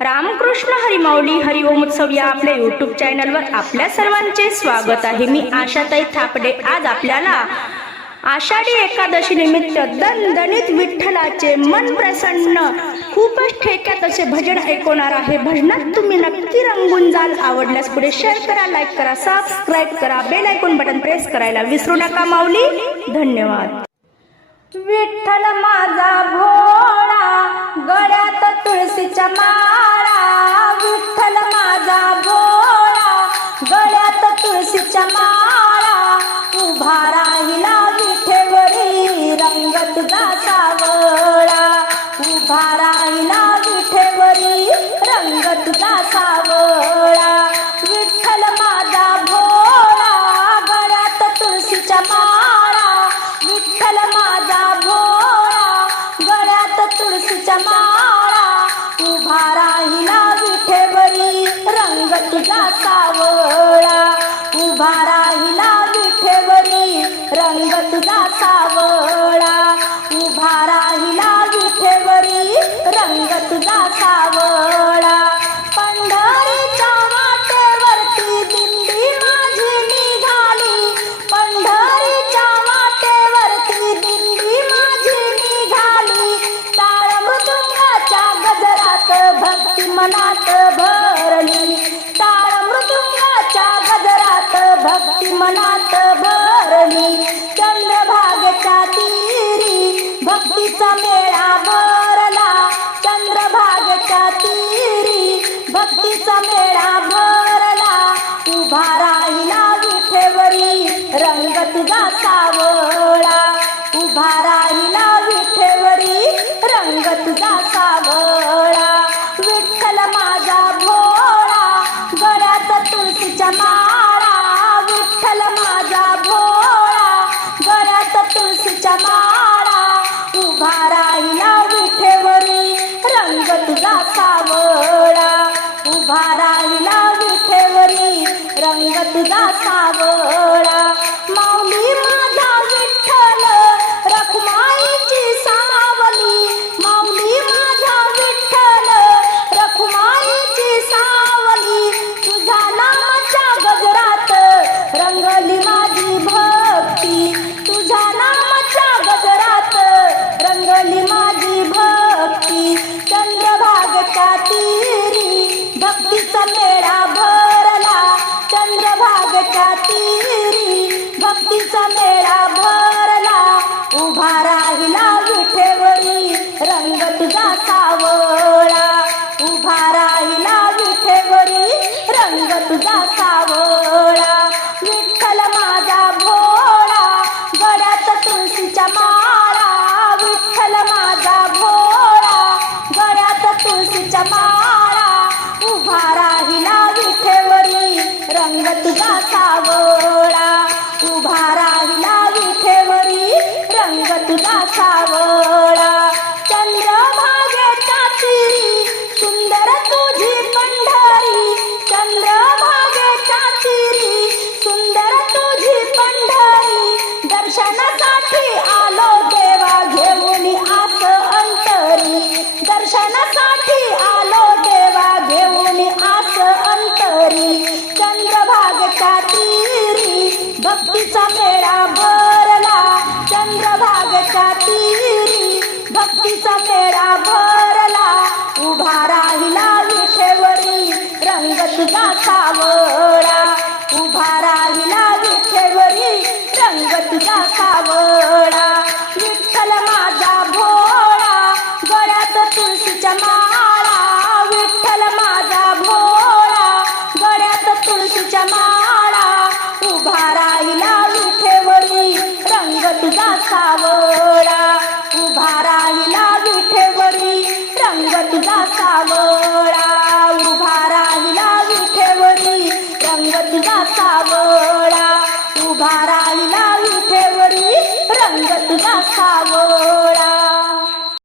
रामकृष्ण हरिमाऊली हरिओम उत्सव या आपल्या यूट्यूब चॅनलवर आपल्या सर्वांचे स्वागत आहे। मी आशाताई थापडे आज आपल्याला आषाढी एकादशी निमित्त दणदणीत विठ्ठलाचे मन प्रसन्न खूपच ठेक्यात असे भजन ऐकवणार आहे। भजनात तुम्ही नक्की रंगून जाल। आवडल्यास पुढे शेअर करा, लाईक करा, सबस्क्राईब करा, बेल आयकॉन बटन प्रेस करायला विसरू नका। माऊली धन्यवाद। विठ्ठल माझा भोळा गळ्यात तुळशीच्या माळा, विठ्ठल माझा भोळा गळ्यात तुळशीच्या माळा, उभा राहिला विठेवरी रंग तुझा सावळा, उभा राहिला विठेवरी रंग तुझा सावळा, विठ्ठल माझा भोळा गळ्यात तुळशीच्या माळा, विठ्ठल माझा भोळा गळ्यात तुळशीच्या माळा, उभा राहिला विठेवरी रंग तुझा सावळा, उभा राहिला विठेवरी रंग तुझा सावळा, उभा राहिला विठेवरी रंग तुझा सावळा, पंढरीच्या वाटेवरती दिंडी माझी निघाली, पंढरीच्या वाटेवरती दिंडी माझी निघाली, टाळ मृदुंगाच्या गजरात भक्ती मनात भरली, टाळ मृदुंगाच्या गजरात भक्ती मनात भरली, चंद्रभागेच्या तीरी भक्तीचा मेळा भरला, चंद्रभागेच्या तीरी भक्तीचा मेळा भरला, उभा राहिला विठेवरी रंग तुझा सावळा, उभा राहिला विठेवरी रंग तुझा सावळा, विठ्ठल माझा भोळा गळ्यात तुळशीच्या माळा, विठ्ठल माझा भोळा गळ्यात तुळशीच्या माळा, उभा राहिला विठेवरी रंग तुझा सावळा, उभा राहिला विठेवरी रंग तुझा सावळा, माऊली माझा विठ्ठल रखुमाईची सावली, माऊली माझा विठ्ठल रखुमाईची सावली, तुझ्या नामाच्या गजरात रंगली माझी भक्ती, तुझ्या नामाच्या गजरात रंगली माझी भक्ती, चंद्रभागेच्या तीरी भक्तीचा मेळा भरला, चंद्रभागेच्या तीरी भक्तीचा मेळा भरला, उभा राहिला विठेवरी रंग तुझा सावळा, उभा राहिला विठेवरी रंग तुझा सावळा, विठ्ठल माझा भोळा गळ्यात तुळशीच्या माळा, विठ्ठल माझा भोळा गळ्यात तुळशीच्या माळा, उभा राहिला विठेवरी रंग तुझा सावळा, उभा राहिला विठेवरी रंग तुझा सावळा, चंद्रभागेच्या तीरी सुंदर तुझी पंढरी, चंद्रभागेच्या तीरी सुंदर तुझी पंढरी, दर्शनासाठी आलो देवा घेऊन आस अंतरी, दर्शनासाठी आलो देवा घेऊन आस अंतरी, चंद्रभागेच्या तीरी भक्तीचा मेळा भरला, चंद्रभागेच्या तीरी भक्तीचा मेळा भरला, उभा राहिला विठेवरी रंग तुझा सावळा, उभा राहिला विठेवरी रंग तुझा सावळा, विठ्ठल माझा भोळा गळ्यात तुळशीच्या माळा, विठ्ठल माझा भोळा गळ्यात तुळशीच्या माळा, उभा राहिला विठेवरी रंग तुझा सावळा, उभा राहिला विठेवरी रंग तुझा सावळा.